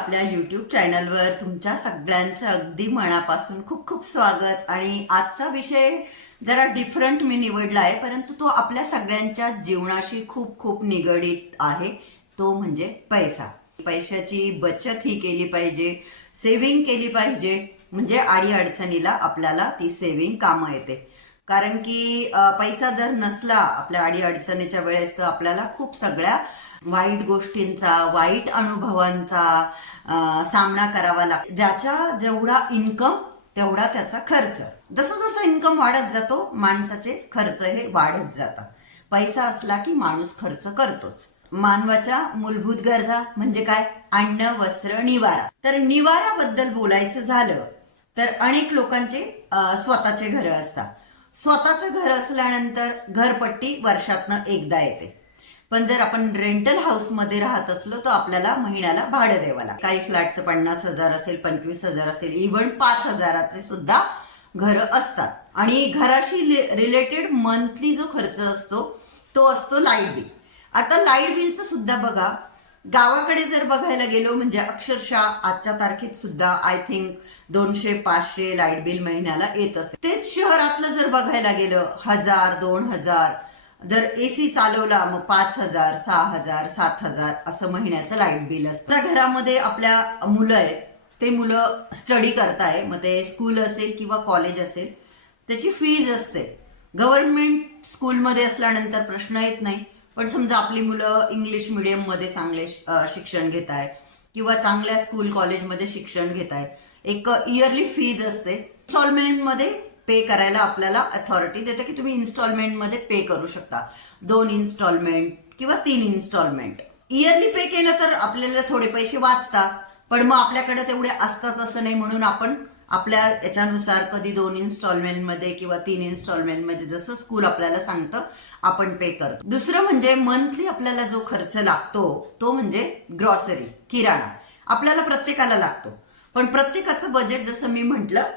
आपल्या युट्यूब चॅनलवर तुमच्या सगळ्यांचं अगदी मनापासून खूप खूप स्वागत. आणि आजचा विषय जरा डिफरंट मी निवडला आहे परंतु तो आपल्या सगळ्यांच्या जीवनाशी खूप खूप निगडीत आहे. तो म्हणजे पैसा. पैशाची बचत ही केली पाहिजे सेव्हिंग केली पाहिजे म्हणजे आडी अडचणीला आपल्याला ती सेव्हिंग कामं येते. कारण की पैसा जर नसला आपल्या आडी अडचणीच्या वेळेस तर आपल्याला खूप सगळ्या वाईट गोष्टींचा वाईट अनुभवांचा सामना करावा लागतो ज्याच्या जेवढा इन्कम तेवढा त्याचा खर्च. जसं जसं इन्कम वाढत जातो माणसाचे खर्च हे वाढत जातात. पैसा असला की माणूस खर्च करतोच. मानवाच्या मूलभूत गरजा म्हणजे काय? अन्न वस्त्र निवारा. तर निवाराबद्दल बोलायचं झालं तर अनेक लोकांचे स्वतःचे घरं असतात. स्वतःचं घर असल्यानंतर घरपट्टी वर्षातनं एकदा येते. पण जर आपण रेंटल हाऊसमध्ये राहत असलो तर आपल्याला महिन्याला भाडं द्यावं लागतं. काही फ्लॅटचं पन्नास हजार असेल पंचवीस हजार असेल इव्हन पाच हजाराचे सुद्धा घरं असतात. आणि घराशी रिलेटेड मंथली जो खर्च असतो तो असतो लाइट बिल आता लाइट बिलचं सुद्धा बघा गावाकडे जर बघायला गेलो म्हणजे अक्षरशः आजच्या तारखेत सुद्धा आय थिंक दोनशे पाचशे लाइट बिल महिन्याला येत असेल. तेच शहरातलं जर बघायला गेलं हजार दोन हजार जर एसी चालवला मग पाच हजार सहा हजार सात हजार असं महिन्याचं लाइट बिल असतं. त्या घरामध्ये आपल्या मुलं आहेत ते मुलं स्टडी करताय मग ते स्कूल असेल किंवा कॉलेज असेल त्याची फीज असते. गव्हर्नमेंट स्कूलमध्ये असल्यानंतर प्रश्न येत नाही. पण समजा आपली मुलं इंग्लिश मिडियममध्ये चांगले शिक्षण घेत आहे किंवा चांगल्या स्कूल कॉलेजमध्ये शिक्षण घेत आहे एक इयरली फीज असते. इन्स्टॉलमेंटमध्ये पे करायला आपल्याला अथॉरिटी देते की तुम्ही इन्स्टॉलमेंटमध्ये पे करू शकता. दोन इन्स्टॉलमेंट किंवा तीन इन्स्टॉलमेंट इयरली पे केलं तर आपल्याला थोडे पैसे वाचतात पण मग आपल्याकडे तेवढे असताच असं नाही म्हणून आपण आपल्या याच्यानुसार कधी दोन इन्स्टॉलमेंटमध्ये किंवा तीन इन्स्टॉलमेंटमध्ये जसं स्कूल आपल्याला सांगतं आपण पे करतो. दुसरं म्हणजे मंथली आपल्याला जो खर्च लागतो तो म्हणजे ग्रॉसरी किराणा. आपल्याला प्रत्येकाला लागतो. पण प्रत्येकाचं बजेट जसं मी म्हटलं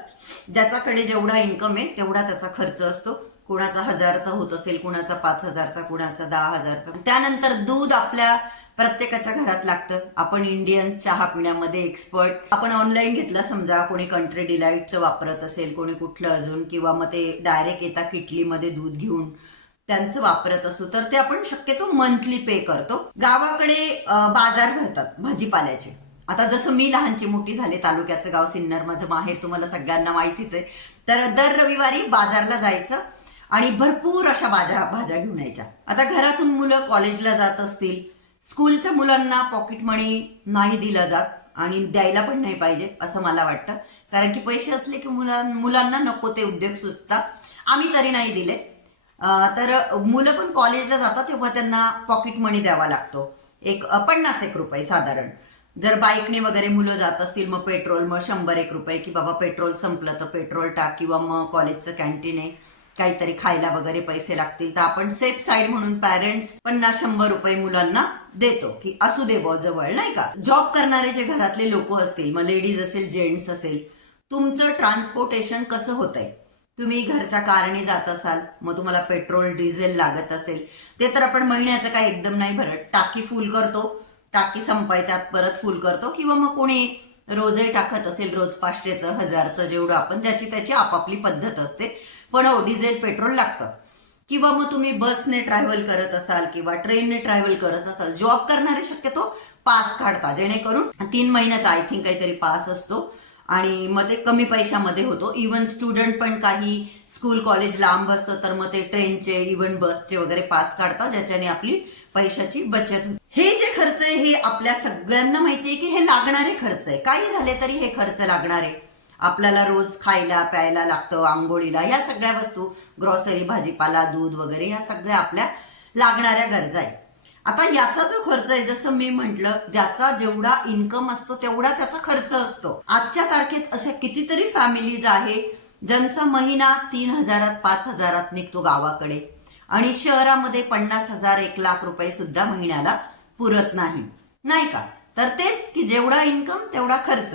ज्याच्याकडे जेवढा इन्कम आहे तेवढा त्याचा खर्च असतो. कुणाचा हजारचा होत असेल कुणाचा पाच हजारचा कुणाचा दहा हजारचा. त्यानंतर दूध आपल्या प्रत्येकाच्या घरात लागतं. आपण इंडियन चहा पिण्यामध्ये एक्सपर्ट आपण ऑनलाईन घेतलं समजा कोणी कंट्री डिलाईटचं वापरत असेल कोणी कुठलं अजून किंवा मग ते डायरेक्ट येता किटलीमध्ये दूध घेऊन त्यांचं वापरत असू तर ते आपण शक्यतो मंथली पे करतो. गावाकडे बाजार भरतात भाजीपाल्याचे. आता जसं मी लहानची मोठी झाले तालुक्याचं गाव सिन्नर माझं माहेर तुम्हाला सगळ्यांना माहितीच आहे. तर दर रविवारी बाजारला जायचं आणि भरपूर अशा भाज्या भाज्या घेऊन यायच्या. आता घरातून मुलं कॉलेजला जात असतील स्कूलच्या मुलांना पॉकेट मनी नाही दिलं जात आणि द्यायला पण नाही पाहिजे असं मला वाटतं. कारण की पैसे असले की मुलां मुलांना नको ते उद्योग सुचतात आम्ही तरी नाही दिले. तर मुलं पण कॉलेजला जातात तेव्हा त्यांना पॉकेट मनी द्यावा लागतो. एक पन्नास एक रुपये साधारण. जर बाईकने वगैरे मुलं जात असतील मग पेट्रोल मग शंभर एक रुपये की बाबा पेट्रोल संपलं तर पेट्रोल टाक किंवा मग कॉलेजचं कॅन्टीन आहे काहीतरी खायला वगैरे पैसे लागतील तर आपण सेफ साईड म्हणून पॅरेंट्स पन्नास शंभर रुपये मुलांना देतो की असू दे बॉ जवळ नाही का? जॉब करणारे जे घरातले लोक असतील मग लेडीज असेल जेंट्स असेल तुमचं ट्रान्सपोर्टेशन कसं होतंय? तुम्ही घरच्या कारने जात असाल मग तुम्हाला पेट्रोल डिझेल लागत असेल ते तर आपण महिन्याचं काही एकदम नाही भरत. टाकी फुल करतो टाकी संपायच्या आत परत फुल करतो किंवा मग कोणी रोजही टाकत असेल रोज पाचशेचं हजारचं जेवढं आपण ज्याची त्याची आपापली पद्धत असते. पण हो डिझेल पेट्रोल लागतं. किंवा मग तुम्ही बसने ट्रॅव्हल करत असाल किंवा ट्रेनने ट्रॅव्हल करत असाल जॉब करणारे शक्यतो पास काढता. जेणेकरून तीन महिन्याचा आय थिंक काहीतरी पास असतो. आणि मग ते कमी पैशामध्ये होतो. इवन स्टुडंट पण काही स्कूल कॉलेज लांब असतं तर मग ते ट्रेनचे इवन बसचे वगैरे पास काढतात ज्याच्याने आपली पैशाची बचत होते. हे जे खर्च आहे हे आपल्या सगळ्यांना माहिती आहे की हे लागणारे खर्च आहे. काही झाले तरी हे खर्च लागणारे. आपल्याला रोज खायला प्यायला लागतं आंघोळीला या सगळ्या वस्तू ग्रॉसरी भाजीपाला दूध वगैरे ह्या सगळ्या आपल्या लागणाऱ्या गरजा आहे आता याचा जो खर्च आहे जसं मी म्हंटल ज्याचा जेवढा इन्कम असतो तेवढा त्याचा खर्च असतो. आजच्या तारखेत अशा कितीतरी फॅमिलीज आहे ज्यांचा महिना तीन हजारात पाच हजारात निघतो गावाकडे. आणि शहरामध्ये पन्नास हजार एक लाख रुपये सुद्धा महिन्याला पुरत नाही. नाही का? तर तेच की जेवढा इन्कम तेवढा खर्च.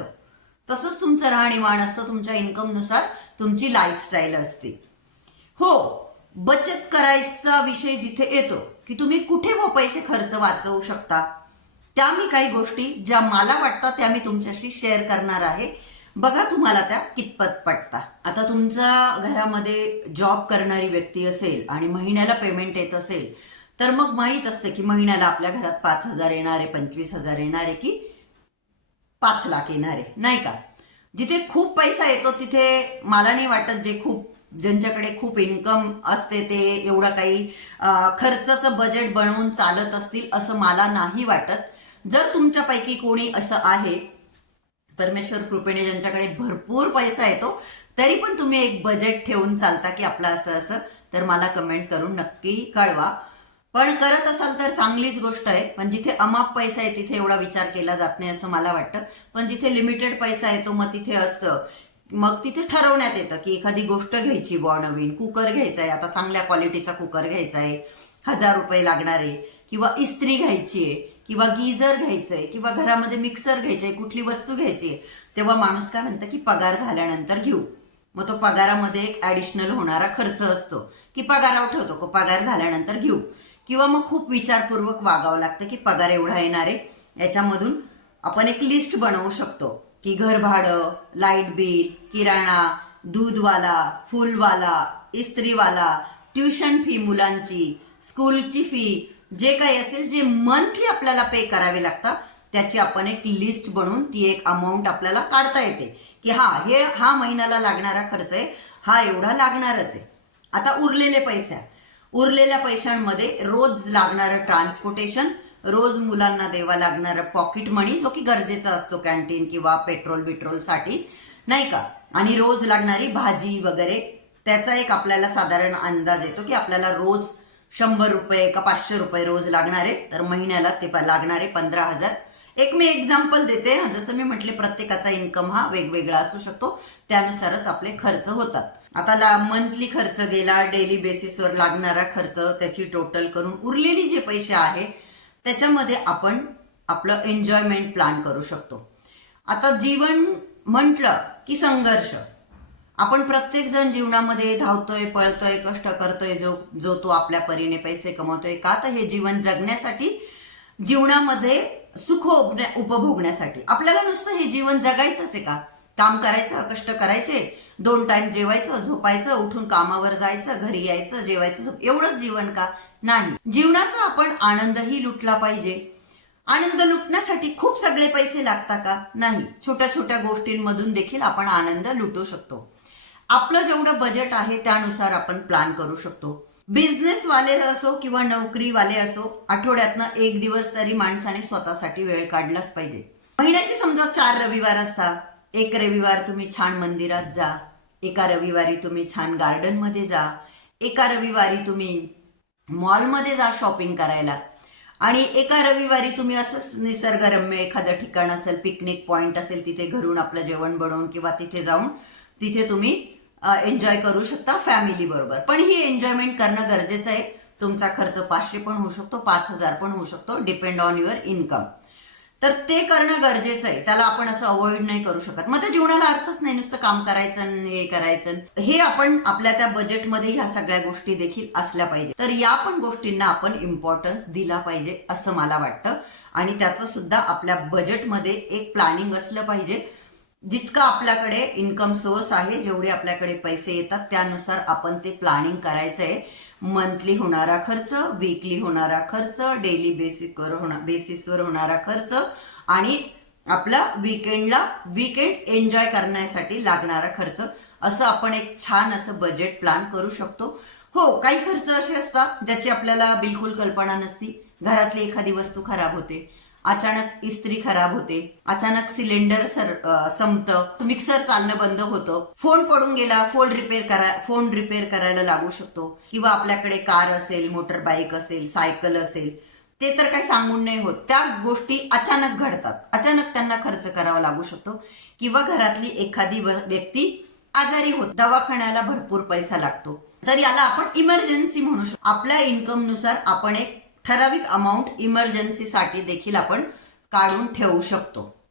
तसंच तुमचं राहणीमान असतं तुमच्या इन्कमनुसार तुमची लाईफस्टाईल असते. हो बचत करायचा विषय जिथे येतो की तुम्ही कुठे व पैसे खर्च वाचवू शकता. त्या मी काही गोष्टी ज्या मला वाटतात त्या मी तुमच्याशी शेअर करणार आहे. बघा तुम्हाला त्या कितपत पटता. आता तुमचा घरामध्ये जॉब करणारी व्यक्ती असेल आणि महिन्याला पेमेंट येत असेल तर मग माहीत असतं की महिन्याला आपल्या घरात पाच हजार येणारे पंचवीस हजार येणारे की पाच लाख येणारे. नाही का? जिथे खूप पैसा येतो तिथे मला नाही वाटत जे खूप ज्यांच्याकडे खूप इन्कम असते ते एवढं काही खर्चाचं बजेट बनवून चालत असतील असं मला नाही वाटत. जर तुमच्यापैकी कोणी असं आहे परमेश्वर कृपेने ज्यांच्याकडे भरपूर पैसा येतो तरी पण तुम्ही एक बजेट ठेवून चालता की आपलं असं असं. तर मला कमेंट करून नक्की कळवा. पण करत असाल तर चांगलीच गोष्ट आहे. पण जिथे अमाप पैसा आहे तिथे एवढा विचार केला जात नाही असं मला वाटतं. पण जिथे लिमिटेड पैसा येतो मग तिथे असतं. मग तिथे ठरवण्यात येतं की एखादी गोष्ट घ्यायची बॉ नवीन. कुकर घ्यायचा आहे. आता चांगल्या क्वालिटीचा कुकर घ्यायचा आहे. हजार रुपये लागणार आहे. किंवा इस्त्री घ्यायची आहे. किंवा गीजर घ्यायचं आहे किंवा घरामध्ये मिक्सर घ्यायचंय आहे कुठली वस्तू घ्यायची आहे तेव्हा माणूस काय म्हणतं की पगार झाल्यानंतर घेऊ. मग तो पगारामध्ये एक ॲडिशनल होणारा खर्च असतो की पगारावर ठेवतो पगार झाल्यानंतर घेऊ. किंवा मग खूप विचारपूर्वक वागावं लागतं की पगार एवढा येणार आहे. याच्यामधून आपण एक लिस्ट बनवू शकतो की घर भाडं लाइट बिल किराणा दूधवाला फुलवाला इस्त्रीवाला ट्युशन फी मुलांची स्कूलची फी जे काही असेल जे मंथली आपल्याला पे करावे लागतात त्याची आपण एक लिस्ट बनवून ती एक अमाऊंट आपल्याला काढता येते. की हा हे हा महिन्याला लागणारा खर्च आहे हा एवढा लागणारच आहे. आता उरलेले पैसे. उरलेल्या पैशांमध्ये रोज लागणारं ट्रान्सपोर्टेशन रोज मुलांना द्यावा लागणारं पॉकेट मनी जो की गरजेचा असतो कॅन्टीन किंवा पेट्रोल बिट्रोलसाठी नाही का? आणि रोज लागणारी भाजी वगैरे त्याचा एक आपल्याला साधारण अंदाज येतो की आपल्याला रोज शंभर रुपये का पाचशे रुपये रोज लागणारे तर महिन्याला ते लागणारे पंधरा हजार. एक मी एक्झाम्पल देते. जसं मी म्हटले प्रत्येकाचा इन्कम हा वेगवेगळा असू शकतो. त्यानुसारच आपले खर्च होतात. आता मंथली खर्च गेला डेली बेसिसवर लागणारा खर्च त्याची टोटल करून उरलेली जे पैसे आहे त्याच्यामध्ये आपण आपलं एन्जॉयमेंट प्लॅन करू शकतो. आता जीवन म्हटलं की संघर्ष. आपण प्रत्येक जण जीवनामध्ये धावतोय पळतोय कष्ट करतोय जो जो तो आपल्या परीने पैसे कमवतोय. का तर हे जीवन जगण्यासाठी जीवनामध्ये सुख उपभोगण्यासाठी. आपल्याला नुसतं हे जीवन जगायचंच आहे का? काम करायचं कष्ट करायचे दोन टाइम जेवायचं झोपायचं उठून कामावर जायचं घरी यायचं जेवायचं झोप. एवढंच जीवन का? नाही. जीवनाचा आपण आनंदही लुटला पाहिजे. आनंद लुटण्यासाठी खूप सगळे पैसे लागता का? नाही. छोट्या छोट्या गोष्टींमधून देखील आपण आनंद लुटू शकतो. आपलं जेवढं बजेट आहे त्यानुसार आपण प्लॅन करू शकतो. बिझनेस वाले असो किंवा नोकरीवाले असो आठवड्यातनं एक दिवस तरी माणसाने स्वतःसाठी वेळ काढलाच पाहिजे. महिन्याचे समजा चार रविवार असतात. एक रविवार तुम्ही छान मंदिरात जा एका रविवारी तुम्ही छान गार्डनमध्ये जा एका रविवारी तुम्ही मॉलमध्ये जा शॉपिंग करायला. आणि एका रविवारी तुम्ही असंच निसर्गरम्य एखादं ठिकाण असेल पिकनिक पॉइंट असेल तिथे घरून आपलं जेवण बनवून किंवा तिथे जाऊन तिथे तुम्ही एन्जॉय करू शकता फॅमिली बरोबर. पण ही एन्जॉयमेंट करणं गरजेचं आहे. तुमचा खर्च पाचशे पण होऊ शकतो पाच हजार पण होऊ शकतो डिपेंड ऑन युअर इन्कम तर ते करणं गरजेचं आहे. त्याला आपण असं अवॉइड नाही करू शकत. मग त्या जीवनाला अर्थच नाही नुसतं काम करायचं आणि हे करायचं. हे आपण आपल्या त्या बजेटमध्ये ह्या सगळ्या गोष्टी देखील असल्या पाहिजे. तर या पण गोष्टींना आपण इम्पॉर्टन्स दिला पाहिजे असं मला वाटतं. आणि त्याचं सुद्धा आपल्या बजेटमध्ये एक प्लॅनिंग असलं पाहिजे. जितकं आपल्याकडे इन्कम सोर्स आहे जेवढे आपल्याकडे पैसे येतात त्यानुसार आपण ते प्लॅनिंग करायचं आहे मंथली होणारा खर्च वीकली होणारा खर्च डेली बेसिकवर होणार बेसिसवर होणारा खर्च आणि आपला विकेंडला विकेंड एन्जॉय करण्यासाठी लागणारा खर्च. असं आपण एक छान असं बजेट प्लॅन करू शकतो. हो काही खर्च असे असतात ज्याची आपल्याला बिलकुल कल्पना नसती. घरातली एखादी वस्तू खराब होते. अचानक इस्त्री खराब होते. अचानक सिलेंडर सर संपतं. मिक्सर चालणं बंद होतं. फोन पडून गेला फोन रिपेअर करा फोन रिपेअर करायला लागू शकतो. किंवा आपल्याकडे कार असेल मोटर बाईक असेल सायकल असेल ते तर काही सांगून नाही होत. त्या गोष्टी अचानक घडतात. अचानक त्यांना खर्च करावा लागू शकतो. किंवा घरातली एखादी व्यक्ती आजारी होत. दवाखान्याला भरपूर पैसा लागतो. तर याला आपण इमर्जन्सी म्हणू शकतो. आपल्या इन्कमनुसार आपण एक ठराविक अमाऊंट इमर्जन्सीसाठी देखील आपण काढून ठेवू शकतो.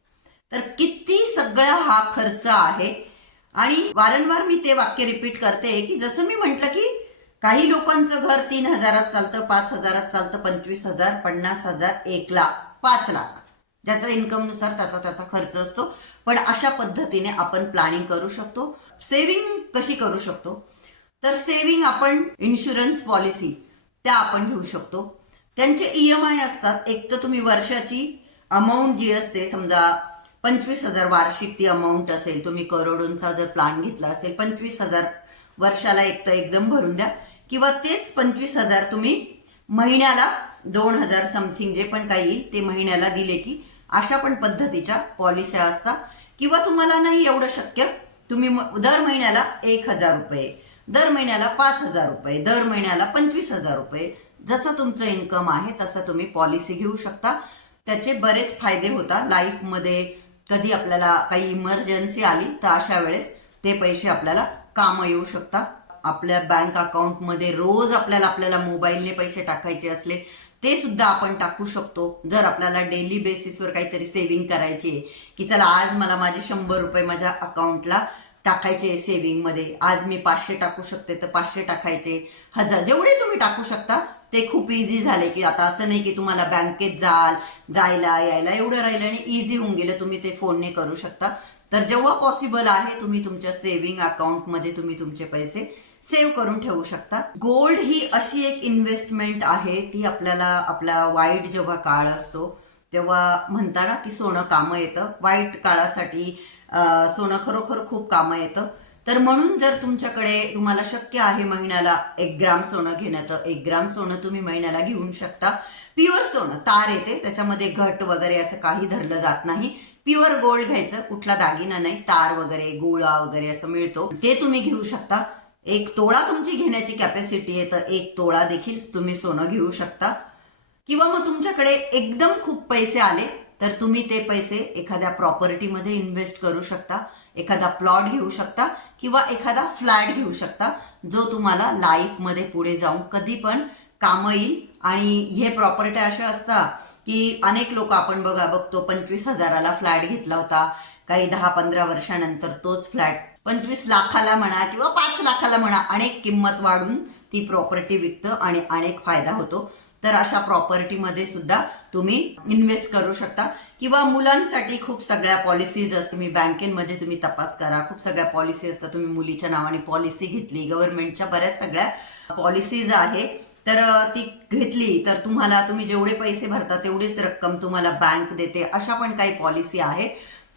तर किती सगळा हा खर्च आहे? आणि वारंवार मी ते वाक्य रिपीट करते की जसं मी म्हटलं की काही लोकांचं घर तीन हजारात चालतं पाच हजारात चालतं पंचवीस हजार पन्नास हजार एक लाख पाच लाख. ज्याचा इन्कमनुसार त्याचा त्याचा खर्च असतो. पण अशा पद्धतीने आपण प्लॅनिंग करू शकतो. सेव्हिंग कशी करू शकतो? तर सेव्हिंग आपण इन्शुरन्स पॉलिसी त्या आपण घेऊ शकतो. त्यांचे ई एम आय असतात. एक तर तुम्ही वर्षाची अमाऊंट जी असते समजा पंचवीस हजार वार्षिक ती अमाऊंट असेल तुम्ही करोडोंचा जर प्लॅन घेतला असेल पंचवीस हजार वर्षाला एक तर एकदम भरून द्या. किंवा तेच पंचवीस हजार तुम्ही महिन्याला दोन हजार समथिंग जे पण काही येईल ते महिन्याला दिले की अशा पण पद्धतीच्या पॉलिस्या असतात. किंवा तुम्हाला नाही एवढं शक्य तुम्ही दर महिन्याला एक हजार रुपये दर महिन्याला पाच हजार रुपये दर महिन्याला पंचवीस हजार रुपये जसं तुमचं इन्कम आहे तसं तुम्ही पॉलिसी घेऊ शकता. त्याचे बरेच फायदे होता लाईफमध्ये कधी आपल्याला काही इमर्जन्सी आली तर अशा वेळेस ते पैसे आपल्याला कामं येऊ शकतात. आपल्या बँक अकाउंटमध्ये रोज आपल्याला आपल्याला मोबाईलने पैसे टाकायचे असले ते सुद्धा आपण टाकू शकतो. जर आपल्याला डेली बेसिसवर काहीतरी सेव्हिंग करायची आहे की चला आज मला माझे शंभर रुपये माझ्या अकाउंटला टाकायचे सेव्हिंगमध्ये आज मी पाचशे टाकू शकते तर पाचशे टाकायचे. हजार जेवढे तुम्ही टाकू शकता ते खूप इझी झाले की आता असं नाही की तुम्हाला बँकेत जाल जायला यायला एवढं राहिलं आणि इझी होऊन गेलं तुम्ही ते फोनने करू शकता. तर जेव्हा पॉसिबल आहे तुम्ही तुमच्या सेव्हिंग अकाउंटमध्ये तुम्ही तुमचे पैसे सेव्ह करून ठेवू शकता. गोल्ड ही अशी एक इन्व्हेस्टमेंट आहे ती आपल्याला आपला वाईट जेव्हा काळ असतो तेव्हा म्हणताना की सोनं कामं येतं. वाईट काळासाठी सोनं खरोखर खूप कामं येतं. तर म्हणून जर तुमच्याकडे तुम्हाला शक्य आहे महिन्याला एक ग्राम सोनं घेणं तर एक ग्राम सोनं तुम्ही महिन्याला घेऊन शकता. प्युअर सोनं तार येते त्याच्यामध्ये घट वगैरे असं काही धरलं जात नाही. प्युअर गोल्ड घ्यायचं कुठला दागिना नाही तार वगैरे गोळा वगैरे असं मिळतो. ते तुम्ही घेऊ शकता. एक तोळा तुमची घेण्याची कॅपॅसिटी आहे तर एक तोळा देखील तुम्ही सोनं घेऊ शकता. किंवा मग तुमच्याकडे एकदम खूप पैसे आले तर तुम्ही ते पैसे एखाद्या प्रॉपर्टीमध्ये इन्व्हेस्ट करू शकता. एखादा प्लॉट घेऊ शकता किंवा एखादा फ्लॅट घेऊ शकता जो तुम्हाला लाईफमध्ये पुढे जाऊन कधी पण कामं येईल. आणि हे प्रॉपर्टी अशा असतात की अनेक लोक आपण बघा बघतो पंचवीस हजाराला फ्लॅट घेतला होता. काही दहा पंधरा वर्षानंतर तोच फ्लॅट पंचवीस लाखाला म्हणा किंवा पाच लाखाला म्हणा अनेक किंमत वाढून ती प्रॉपर्टी विकतं आणि अनेक फायदा होतो. तर अशा प्रॉपर्टीमध्ये सुद्धा तुम्ही इन्व्हेस्ट करू शकता. किंवा मुलांसाठी खूप सगळ्या पॉलिसीज असतात. तुम्ही बँकेमध्ये तुम्ही तपास करा. खूप सगळ्या पॉलिसी असतात. तुम्ही मुलीच्या नावाने पॉलिसी घेतली. गव्हर्नमेंटच्या बऱ्याच सगळ्या पॉलिसीज आहे. तर ती घेतली तर तुम्हाला तुम्ही जेवढे पैसे भरता तेवढीच रक्कम तुम्हाला बँक देते. अशा पण काही पॉलिसी आहे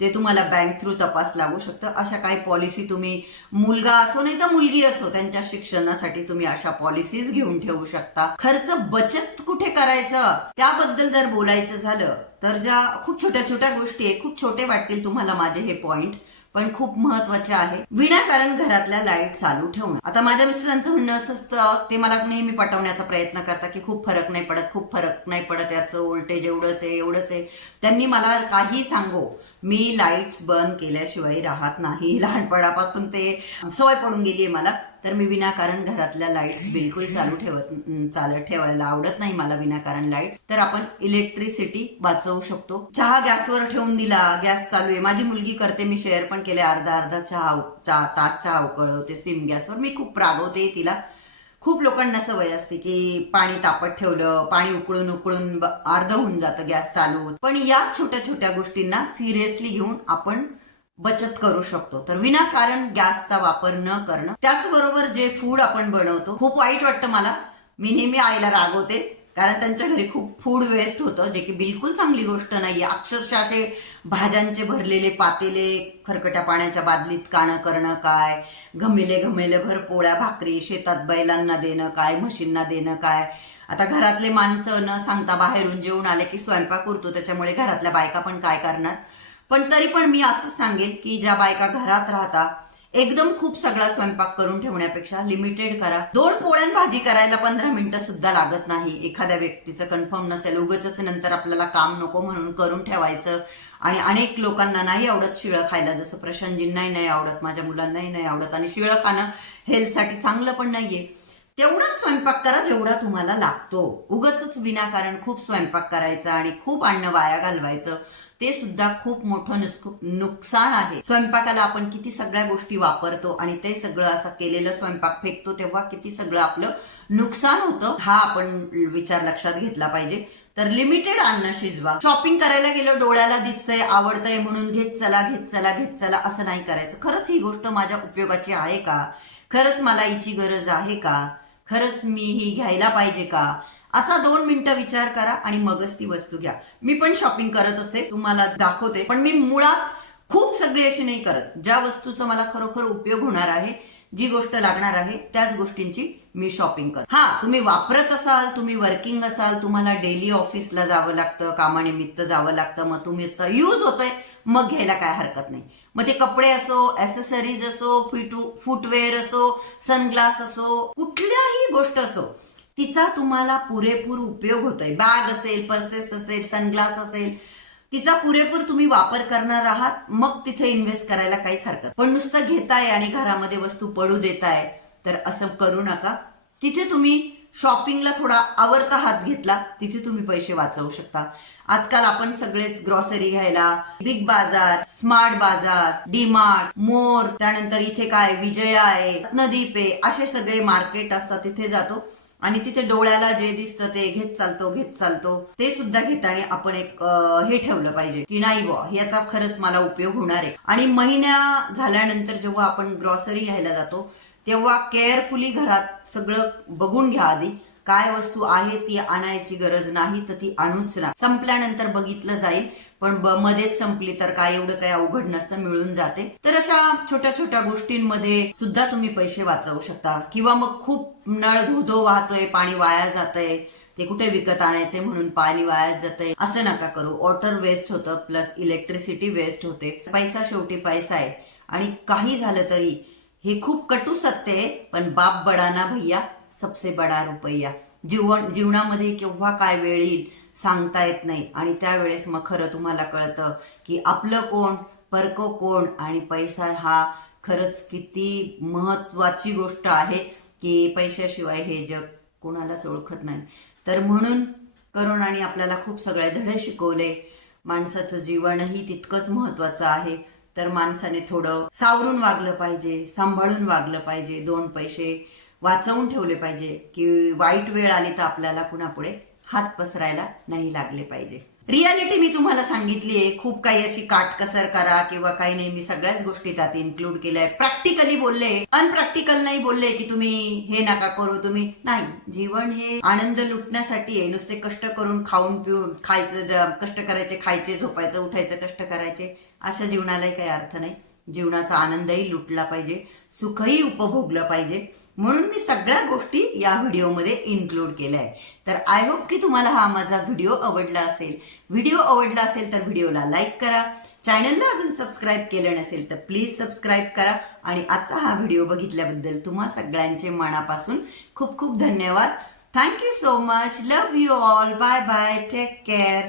ते तुम्हाला बँक थ्रू तपास लागू शकतं. अशा काही पॉलिसी तुम्ही मुलगा असो नाही तर मुलगी असो त्यांच्या शिक्षणासाठी तुम्ही अशा पॉलिसीज घेऊन ठेवू शकता. खर्च बचत कुठे करायचं? त्याबद्दल जर बोलायचं झालं तर ज्या खूप छोट्या छोट्या गोष्टी आहे खूप छोटे वाटतील तुम्हाला माझे हे पॉइंट पण खूप महत्त्वाचे आहे. विनाकारण घरातल्या लाइट चालू ठेवणं. आता माझ्या मिस्टरांचं म्हणणं असं असतं ते मला नेहमी पटवण्याचा प्रयत्न करतात की खूप फरक नाही पडत खूप फरक नाही पडत याचं वोल्टेज एवढंच आहे एवढंच आहे. त्यांनी मला काही सांगो मी लाईट्स बंद केल्याशिवाय राहत नाही. लहानपणापासून ते सवय पडून गेली आहे मला. तर मी विनाकारण घरातल्या लाईट्स बिलकुल चालू ठेवत चालत ठेवायला आवडत नाही मला विनाकारण लाईट्स तर आपण इलेक्ट्रिसिटी वाचवू शकतो. चहा गॅसवर ठेवून दिला गॅस चालू आहे. माझी मुलगी करते मी शेअर पण केले अर्धा अर्धा चहा चहा तास चहा उकळवते सिम गॅसवर. मी खूप रागवते तिला. खूप लोकांना सवय असते की पाणी तापत ठेवलं पाणी उकळून उकळून अर्ध होऊन जातं गॅस चालू पण या छोट्या छोट्या गोष्टींना सिरियसली घेऊन आपण बचत करू शकतो. तर विनाकारण गॅसचा वापर न करणं त्याचबरोबर जे फूड आपण बनवतो खूप वाईट वाटतं मला. मी नेहमी आईला रागवते. कारण त्यांच्या घरी खूप फूड वेस्ट होतं जे की बिलकुल चांगली गोष्ट नाहीये. अक्षरशः असे भाज्यांचे भरलेले पातेले खरकट्या पाण्याच्या बादलीत काणं करणं काय घमेले घमेले भर पोळ्या भाकरी शेतात बैलांना देणं काय म्हशींना देणं काय. आता घरातले माणसं न सांगता बाहेरून जेवून आले की स्वयंपाक उरतो त्याच्यामुळे घरातल्या बायका पण काय करणार? पण तरी पण मी असंच सांगेन की ज्या बायका घरात राहता एकदम खूप सगळा स्वयंपाक करून ठेवण्यापेक्षा लिमिटेड करा. दोन पोळ्यां भाजी करायला पंधरा मिनिटं सुद्धा लागत नाही. एखाद्या व्यक्तीचं कन्फर्म नसेल उगच नंतर आपल्याला काम नको म्हणून करून ठेवायचं. आणि अनेक लोकांना नाही आवडत शिळं खायला. जसं प्रशांतजींनाही नाही आवडत. माझ्या मुलांनाही नाही आवडत. आणि शिळं खाणं हेल्थसाठी चांगलं पण नाहीये. तेवढाच स्वयंपाक करा जेवढा तुम्हाला लागतो. उगच विनाकारण खूप स्वयंपाक करायचा आणि खूप अन्न वाया घालवायचं. ते सुद्धा खूप मोठं नुस्क- नुकसान आहे. स्वयंपाकाला आपण किती सगळ्या गोष्टी वापरतो आणि ते सगळं असं केलेलं स्वयंपाक फेकतो तेव्हा किती सगळं आपलं नुकसान होतं हा आपण विचार लक्षात घेतला पाहिजे. तर लिमिटेड अन्न शिजवा. शॉपिंग करायला गेलं डोळ्याला दिसतंय आवडतंय म्हणून घेत चला घेत चला घेत चला असं नाही करायचं. खरंच ही गोष्ट माझ्या उपयोगाची आहे का? खरंच मला हिची गरज आहे का? खरंच मी ही घ्यायला पाहिजे का? असा दोन मिनिटं विचार करा आणि मगच ती वस्तू घ्या. मी पण शॉपिंग करत असते तुम्हाला दाखवते पण मी मुळात खूप सगळी अशी नाही करत. ज्या वस्तूचा मला खरोखर उपयोग होणार आहे जी गोष्ट लागणार आहे त्याच गोष्टींची मी शॉपिंग कर हा तुम्ही वापरत असाल तुम्ही वर्किंग असाल तुम्हाला डेली ऑफिसला जावं लागतं कामानिमित्त जावं लागतं मग तुम्ही यूज होतोय मग घ्यायला काय हरकत नाही. मग ते कपडे असो ॲसेसरीज असो फिटू फुटवेअर असो सनग्लास असो कुठल्याही गोष्ट असो तिचा तुम्हाला पुरेपूर उपयोग होतोय. बॅग असेल पर्सेस असेल सनग्लास असेल तिचा पुरेपूर तुम्ही वापर करणार आहात मग तिथे इन्व्हेस्ट करायला काहीच हरकत पण नुसतं घेताय आणि घरामध्ये वस्तू पडू देताय तर असं करू नका. तिथे तुम्ही शॉपिंगला थोडा आवडता हात घेतला तिथे तुम्ही पैसे वाचवू शकता. आजकाल आपण सगळेच ग्रॉसरी घ्यायला बिग बाजार स्मार्ट बाजार डीमार्ट मोर त्यानंतर इथे काय विजया आहे नदीप आहे असे सगळे मार्केट असतात तिथे जातो. आणि तिथे डोळ्याला जे दिसतं ते घेत चालतो घेत चालतो ते सुद्धा घेताना आपण एक हे ठेवलं पाहिजे की नाही बॉ याचा खरंच मला उपयोग होणार आहे. आणि महिन्या झाल्यानंतर जेव्हा आपण ग्रॉसरी घ्यायला जातो तेव्हा केअरफुली घरात सगळं बघून घ्या आधी. काय वस्तू आहे ती आणायची गरज नाही तर ती आणूच ना. संपल्यानंतर बघितलं जाईल. पण ब- मध्येच संपली तर काय एवढं काही अवघड नसतं मिळून जाते. तर अशा छोट्या छोट्या गोष्टींमध्ये सुद्धा तुम्ही पैसे वाचवू शकता. किंवा मग खूप नळ धुधो वाहतोय पाणी वाया जातंय ते कुठे विकत आणायचे म्हणून पाणी वाया जातंय असं नका करू. वॉटर वेस्ट होतं प्लस इलेक्ट्रिसिटी वेस्ट होते. पैसा शेवटी पैसा आहे. आणि काही झालं तरी हे खूप कटू सत्य आहे पण बाप बडाना भैया सबसे बडा रुपया. जीवन जीवनामध्ये केव्हा काय वेळ येईल सांगता येत नाही. आणि त्यावेळेस मग खरं तुम्हाला कळतं की आपलं कोण परको कोण आणि पैसा हा खरंच किती महत्वाची गोष्ट आहे की पैशाशिवाय हे जग कोणालाच ओळखत नाही. तर म्हणून करोनाने आपल्याला खूप सगळे धडे शिकवले. माणसाचं जीवनही तितकंच महत्वाचं आहे. तर माणसाने थोडं सावरून वागलं पाहिजे सांभाळून वागलं पाहिजे दोन पैसे वाचवून ठेवले पाहिजे की वाईट वेळ आली तर आपल्याला कुणापुढे हात पसरायला नाही लागले पाहिजे. रियालिटी मी तुम्हाला सांगितली आहे खूप काही अशी काटकसर करा किंवा काही नाही मी सगळ्याच गोष्टी त्यात इन्क्लूड केल्या प्रॅक्टिकली बोलले अनप्रॅक्टिकल नाही बोलले की तुम्ही हे नका करू तुम्ही नाही. जीवन हे आनंद लुटण्यासाठी आहे. नुसते कष्ट करून खाऊन पिऊन खायचं कष्ट करायचे खायचे झोपायचं उठायचं कष्ट करायचे अशा जीवनालाही काही अर्थ नाही. जीवनाचा आनंदही लुटला पाहिजे सुखही उपभोगलं पाहिजे. म्हणून मी सगळ्या गोष्टी या व्हिडिओमध्ये इन्क्लूड केल्या आहे तर आय होप की तुम्हाला हा माझा व्हिडिओ आवडला असेल. व्हिडिओ आवडला असेल तर व्हिडिओला लाईक करा. चॅनलला अजून सबस्क्राईब केलं नसेल तर प्लीज सबस्क्राईब करा. आणि आजचा हा व्हिडिओ बघितल्याबद्दल तुम्हा सगळ्यांचे मनापासून खूप खूप धन्यवाद. Thank you so much love you all bye bye take care